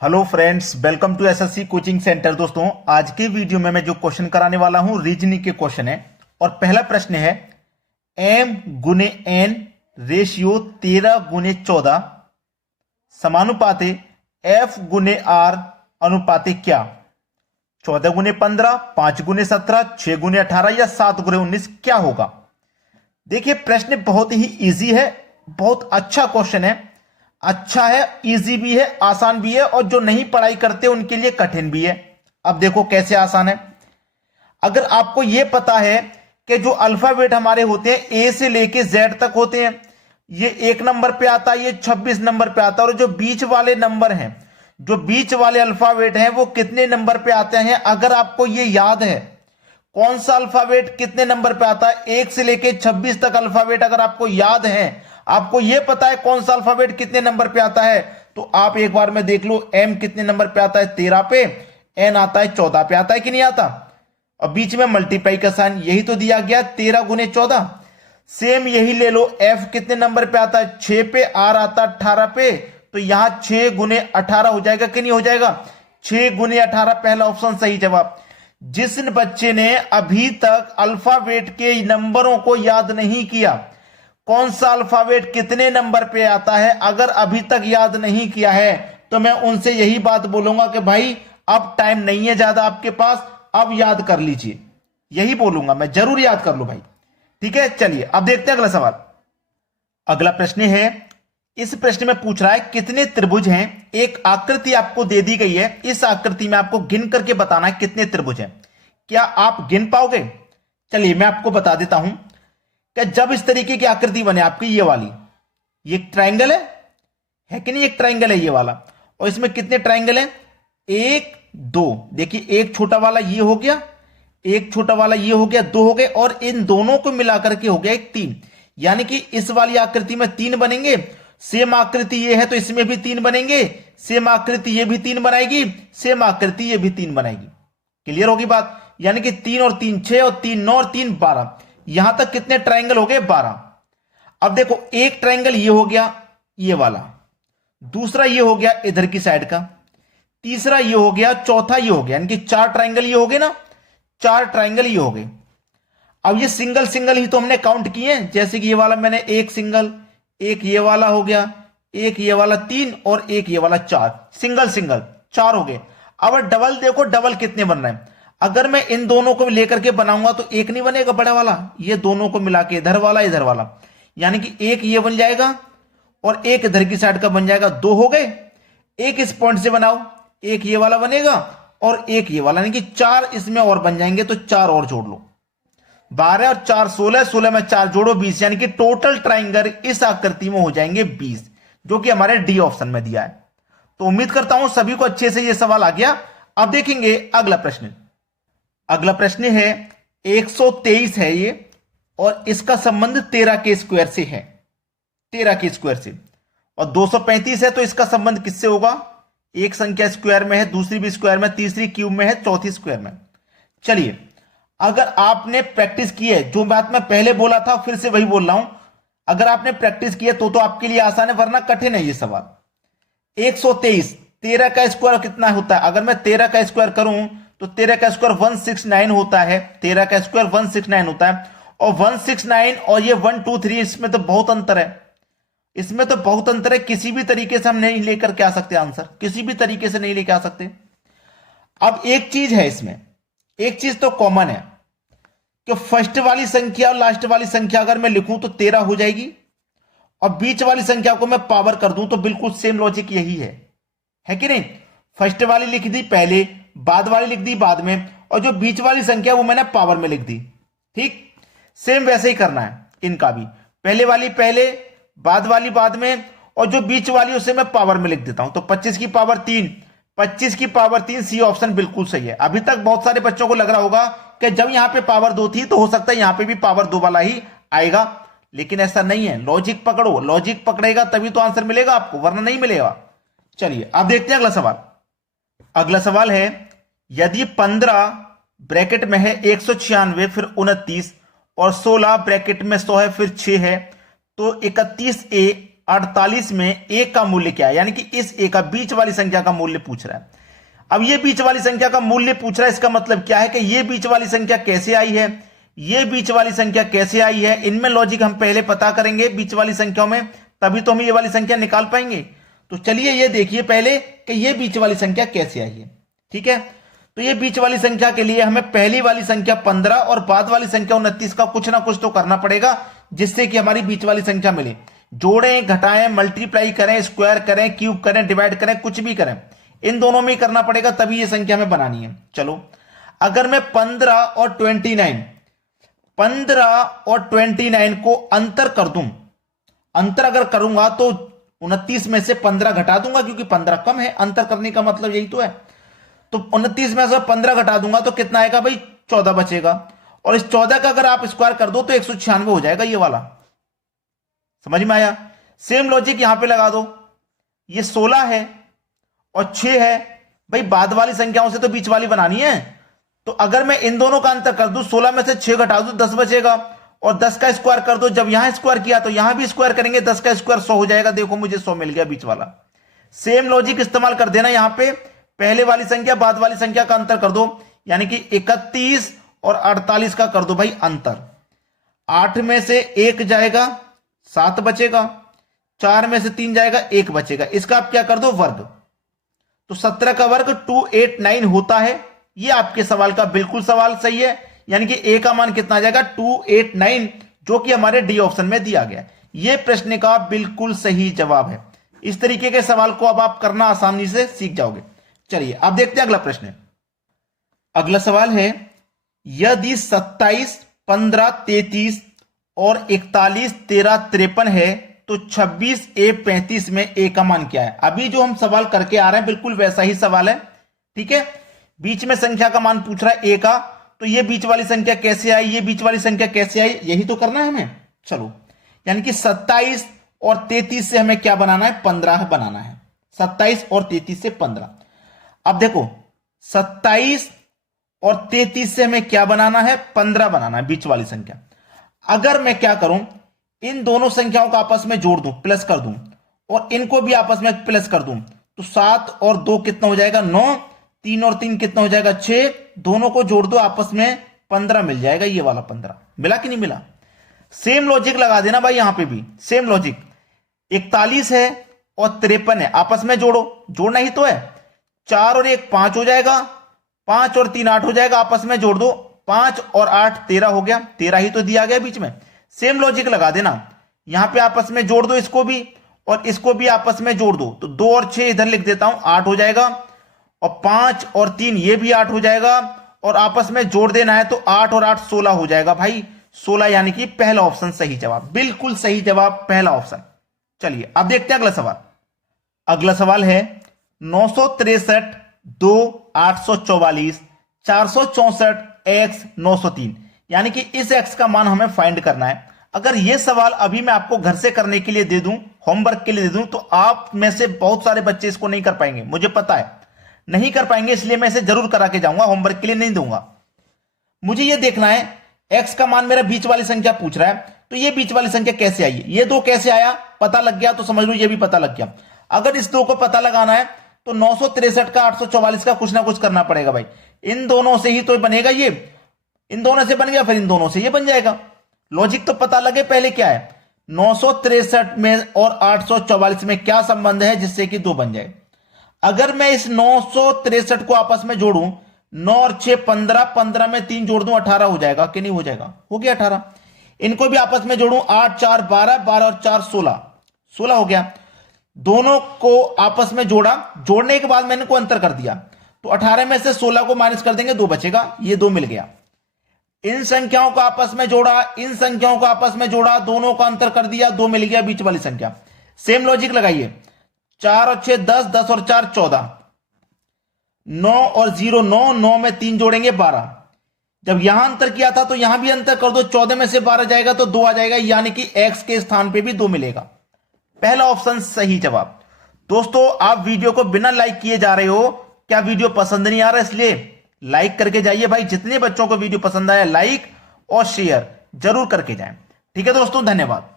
Hello friends, welcome to SSC coaching centre. दोस्तों, आज के वीडियो में मैं जो क्वेश्चन कराने वाला हूं रीजनिंग के क्वेश्चन है। और पहला प्रश्न है m गुने n रेशियो 13 गुने 14 समानुपाते f गुने r अनुपाते क्या? 14 गुने 15, 5 गुने 17, 6 गुने 18 या 7 गुने 19 क्या होगा? देखिए, प्रश्न बहुत ही इजी है, बहुत अच्छा क्वेश्चन है। अच्छा है, इजी भी है, आसान भी है, और जो नहीं पढ़ाई करते उनके लिए कठिन भी है। अब देखो कैसे आसान है। अगर आपको यह पता है कि जो अल्फाबेट हमारे होते हैं ए से लेके जेड तक होते हैं, ये 1 नंबर पे आता है, ये 26 नंबर पे आता है, और जो बीच वाले नंबर हैं, जो बीच वाले अल्फाबेट हैं, वो कितने नंबर पे आते हैं? अगर आपको ये याद है कौन सा अल्फाबेट कितने नंबर पे आता है, 1 से लेके 26 तक अल्फाबेट अगर आपको याद है, आपको यह पता है कौन सा अल्फाबेट कितने नंबर पे आता है, तो आप एक बार में देख लो एम कितने नंबर पे आता है? 13 पे। एन आता है 14 पे, आता है कि नहीं आता? और बीच में मल्टीप्लाई का साइन, यही तो दिया गया 13 गुने 14। सेम यही ले लो, एफ कितने नंबर पे आता है? 6 पे। आर आता है 18 पे, तो यहां 6 गुने 18 हो जाएगा कि नहीं हो जाएगा? 6 गुने 18, पहला ऑप्शन सही जवाब। जिस बच्चे ने अभी तक अल्फाबेट के नंबरों को याद नहीं किया, कौन सा अल्फाबेट कितने नंबर पे आता है, अगर अभी तक याद नहीं किया है, तो मैं उनसे यही बात बोलूंगा कि भाई अब टाइम नहीं है ज्यादा आपके पास, अब याद कर लीजिए। यही बोलूंगा मैं, जरूर याद कर लो भाई। ठीक है, चलिए अब देखते हैं अगला सवाल। अगला प्रश्न है, इस प्रश्न में पूछ रहा है कितने त्रिभुज हैं। एक आकृति आपको दे दी गई है, इस आकृति में आपको गिन करके बताना है कितने त्रिभुज हैं। क्या आप गिन पाओगे? चलिए मैं आपको बता देता हूं कि जब इस तरीके की आकृति बने आपकी, ये वाली, ये एक ट्राइंगल है कि नहीं? एक ट्राइंगल है ये वाला, और इसमें कितने ट्राइंगल हैं? 1 2। देखिए, एक छोटा वाला ये हो गया, एक छोटा वाला ये हो गया, 2 हो गए, और इन दोनों को मिलाकर के हो गया एक 3। यानी कि इस वाली आकृति में 3 बनेंगे। सेम आकृति ये है तो इसमें भी 3 बनेंगे, सेम आकृति ये भी 3 बनाएगी, सेम आकृति ये भी 3 बनाएगी। क्लियर होगी बात? यानी कि 3 और 3 6, और 3 9, और 3 12। यहां तक कितने ट्राइंगल हो गए? 12। अब देखो, एक ट्राइंगल ये हो गया, ये वाला, दूसरा ये हो गया इधर की साइड का, तीसरा ये हो गया, चौथा ये हो गया, यानी कि 4 ट्राइंगल ये हो गए ना, 4 ट्राइंगल ये हो गए। अब ये सिंगल सिंगल ही तो हमने काउंट किए हैं, जैसे कि ये वाला मैंने एक सिंगल, एक ये वाला हो गया, एक ये वाला 3, और एक ये वाला 4, सिंगल सिंगल 4 हो गए। अब डबल देखो, डबल कितने बन रहे हैं? अगर मैं इन दोनों को लेकर के बनाऊंगा तो एक नहीं बनेगा बड़ा वाला, ये दोनों को मिला के इधर वाला इधर वाला, यानी कि एक ये बन जाएगा और एक इधर की साइड का बन जाएगा। 2 हो गए। एक इस पॉइंट से बनाओ, एक ये वाला बनेगा और एक ये वाला, यानी कि 4 इसमें और बन जाएंगे, तो 4 और जोड़ लो। 12 और 4 16, 16 में 4 जोड़ो 20, यानी कि टोटल ट्राइंगल इस आकृति में हो जाएंगे 20, जो कि हमारे डी ऑप्शन में दिया है। तो उम्मीद करता हूं सभी को अच्छे से यह सवाल आ गया। अब देखेंगे अगला प्रश्न। अगला प्रश्न है 123 है ये, और इसका संबंध 13 के स्क्वायर से है, 13 के स्क्वायर से। और 235 है तो इसका संबंध किससे होगा? एक संख्या स्क्वायर में है, दूसरी भी स्क्वायर में, तीसरी क्यूब में है, चौथी स्क्वायर में। चलिए, अगर आपने प्रैक्टिस की है, जो बात मैं पहले बोला था फिर से वही बोल रहा हूं, अगर आपने प्रैक्टिस की है तो आपके लिए आसान है, वरना कठिन है ये सवाल। 123, 13 का स्क्वायर कितना होता है? अगर मैं 13 का स्क्वायर करूं तो 13 का स्क्वायर 169 होता है, 13 का स्क्वायर 169 होता है। और 169 और ये 1 2 3, इसमें तो बहुत अंतर है, इसमें तो बहुत अंतर है। किसी भी तरीके से हम नहीं लेकर के आ सकते आंसर, किसी भी तरीके से नहीं लेकर आ सकते। अब एक चीज है इसमें, एक चीज तो कॉमन है कि फर्स्ट वाली संख्या और लास्ट वाली संख्या अगर मैं लिखूं तो 13 हो जाएगी, और बीच वाली संख्या को मैं पावर कर दूं तो बिल्कुल सेम लॉजिक यही है कि नहीं? फर्स्ट वाली लिख दी पहले, बाद वाली लिख दी बाद में, और जो बीच वाली संख्या वो मैंने पावर में लिख दी। ठीक, सेम वैसे ही करना है इनका भी, पहले वाली पहले, बाद वाली बाद में, और जो बीच वाली उसे मैं पावर में लिख देता हूं। तो 25 की पावर 3, 25 की पावर 3, सी ऑप्शन बिल्कुल सही है। अभी तक बहुत सारे बच्चों को लग रहा होगा कि जब यहां पे पावर 2 थी तो हो सकता है यहां पे भी पावर 2 वाला ही आएगा, लेकिन ऐसा नहीं है। लॉजिक पकड़ो, लॉजिक पकड़ेगा तभी तो आंसर मिलेगा आपको, वरना नहीं मिलेगा। चलिए अब देखते हैं अगला सवाल। अगला सवाल है, यदि 15 ब्रैकेट में है 196, फिर 29, और 16 ब्रैकेट में 100 है, फिर 6 है, तो 31A 48 में ए का मूल्य क्या है, यानी कि इस ए का बीच वाली संख्या का मूल्य पूछ रहा है। अब ये बीच वाली संख्या का मूल्य पूछ रहा है, इसका मतलब क्या है कि ये बीच वाली संख्या कैसे आई है, ये बीच वाली संख्या कैसे आई है, इनमें लॉजिक हम पहले पता करेंगे बीच वाली संख्याओं में, तभी तो हम ये वाली संख्या निकाल पाएंगे। तो चलिए ये देखिए पहले कि ये बीच वाली संख्या कैसे आई है। ठीक है, तो ये बीच वाली संख्या के लिए हमें पहली वाली संख्या 15 और बाद वाली संख्या 29 का कुछ ना कुछ तो करना पड़ेगा, जिससे कि हमारी बीच वाली संख्या मिले। जोड़ें, घटाएं, मल्टीप्लाई करें, स्क्वायर करें, क्यूब करें, डिवाइड करें, कुछ भी करें, इन दोनों में ही करना पड़ेगा, तभी ये संख्या हमें बनानी है। चलो, अगर मैं 15 और 29 को अंतर कर दूं, अंतर अगर करूंगा तो 29 में से 15 घटा दूंगा, क्योंकि 15 कम है, अंतर करने का मतलब यही तो है। तो 29 में से 15 घटा दूंगा तो कितना आएगा भाई, 14 बचेगा। और इस 14 का अगर आप स्क्वायर कर दो तो 196 हो जाएगा ये वाला। समझ में आया? सेम लॉजिक यहां पे लगा दो, ये 16 है और 6 है, भाई बाद वाली संख्याओं से तो बीच वाली बनानी है। तो अगर मैं इन दोनों का अंतर कर दूं, 16 में से 6 घटा दूं, 10 बचेगा। और 10 का स्क्वायर कर दो, जब यहां स्क्वायर किया तो यहां भी स्क्वायर करेंगे, 10 का स्क्वायर 100 हो जाएगा। देखो मुझे 100 मिल गया बीच वाला। सेम लॉजिक इस्तेमाल कर देना, यहां पे पहले वाली संख्या बाद वाली संख्या का अंतर कर दो, यानी कि 31 और 48 का कर दो भाई अंतर। 8 में से 1 जाएगा, 7 बचेगा। 4 में से 3 जाएगा, 1 बचेगा। इसका आप क्या कर दो, वर्ग। तो 17 का वर्ग 289 होता है। ये आपके सवाल का बिल्कुल सवाल सही है, यानी कि ए का मान कितना आ जाएगा, 289, जो कि हमारे डी ऑप्शन में दिया गया। ये प्रश्न का बिल्कुल सही जवाब है। इस तरीके के सवाल को अब आप करना आसानी से सीख जाओगे। चलिए अब देखते हैं अगला प्रश्न। अगला सवाल है, यदि 27, 15, 33 और 41, 13, 53 है तो 26 ए 35 में ए का मान क्या है? अभी जो हम सवाल करके आ रहे हैं बिल्कुल वैसा ही सवाल है। ठीक है, बीच में संख्या का मान पूछ रहा है ए का, तो ये बीच वाली संख्या कैसे आई, ये बीच वाली संख्या कैसे आई, यही तो करना है हमें। चलो, यानी कि 27 और 33 से हमें क्या बनाना है, 15 बनाना है। 27 और 33 से 15। अब देखो 27 और 33 से हमें क्या बनाना है, 15 बनाना है, बीच वाली संख्या। अगर मैं क्या करूं, इन दोनों संख्याओं को आपस में जोड़ दूं, प्लस कर दूं, और इनको भी आपस में प्लस कर दूं, तो 7 और 2 कितना हो जाएगा, 9, 3 और 3 कितना हो जाएगा, 6, दोनों को जोड़ दो आपस में 15 मिल जाएगा। ये वाला 15 मिला कि नहीं मिला? सेम लॉजिक लगा देना भाई, यहां पे भी सेम लॉजिक। 41 है और 53 है, आपस में जोड़ो, जोड़ना ही तो है। 4 और 1 5 हो जाएगा, 5 और 3 8 हो जाएगा, आपस में जोड़ दो। 5 और 8 13 हो गया, 13 ही तो दिया गया बीच में। सेम लॉजिक लगा देना, यहां पे आपस में जोड़ दो इसको भी और इसको भी आपस में जोड़ दो। तो 2 और 6 इधर लिख देता हूं, 8 हो जाएगा, और 5 और 3 ये भी 8 हो जाएगा, और आपस में जोड़ देना है तो 8 और 8 16 हो जाएगा भाई। 16 यानी कि पहला ऑप्शन सही जवाब, बिल्कुल सही जवाब पहला ऑप्शन। चलिए अब देखते हैं अगला सवाल। अगला सवाल है 963 2 844 464 x 903, यानी कि इस x का मान हमें फाइंड करना है। अगर यह सवाल अभी मैं आपको घर से करने के लिए दे दूं, होमवर्क के लिए दे दूं, तो आप में से बहुत सारे बच्चे इसको नहीं कर पाएंगे, मुझे पता है नहीं कर पाएंगे, इसलिए मैं इसे जरूर करा के जाऊंगा, होमवर्क के लिए नहीं दूंगा। मुझे यह देखना है x का मान मेरा बीच वाली संख्या पूछ रहा है, तो ये बीच वाली संख्या कैसे आई है, ये 2 कैसे आया पता लग गया तो समझ लो ये भी पता लग गया। अगर इस 2 को पता लगाना है तो 963 का 844 का कुछ ना कुछ करना पड़ेगा भाई। इन दोनों से ही तो बनेगा, ये इन दोनों से बन गया, फिर इन दोनों से ये बन जाएगा। लॉजिक तो पता लगे पहले क्या है, 963 में और 844 में क्या संबंध है जिससे कि 2 बन जाए। अगर मैं इस 963 को आपस में जोड़ूं, 9 और 6 15, 15 में 3 जोड़ दूं 18 हो जाएगा कि नहीं हो जाएगा, हो गया 18। इनको भी आपस में जोड़ूं, 8 4 12, 12 और 4 16, 16 हो गया। दोनों को आपस में जोड़ा, जोड़ने के बाद मैंने इनको अंतर कर दिया, तो 18 में से 16 को माइनस कर देंगे, 2 बचेगा, ये 2 मिल गया। इन संख्याओं को आपस में जोड़ा, इन संख्याओं को आपस में जोड़ा, दोनों का अंतर कर दिया, 2 मिल गया बीच वाली संख्या। सेम लॉजिक लगाइए, 4 और 6 10, 10 और 4 14, 9 और 0 9, 9 में 3 जोड़ेंगे 12। जब यहां अंतर किया था तो यहां भी अंतर कर दो, 14 में से 12 जाएगा तो 2 आ जाएगा, यानी कि x के स्थान पे भी 2 मिलेगा। पहला ऑप्शन सही जवाब। दोस्तों आप वीडियो को बिना लाइक किए जा रहे हो, क्या वीडियो पसंद नहीं आ रहा, इसलिए लाइक करके जाइए भाई। जितने बच्चों को वीडियो पसंद आया लाइक और शेयर जरूर करके जाएं। ठीक है दोस्तों, धन्यवाद।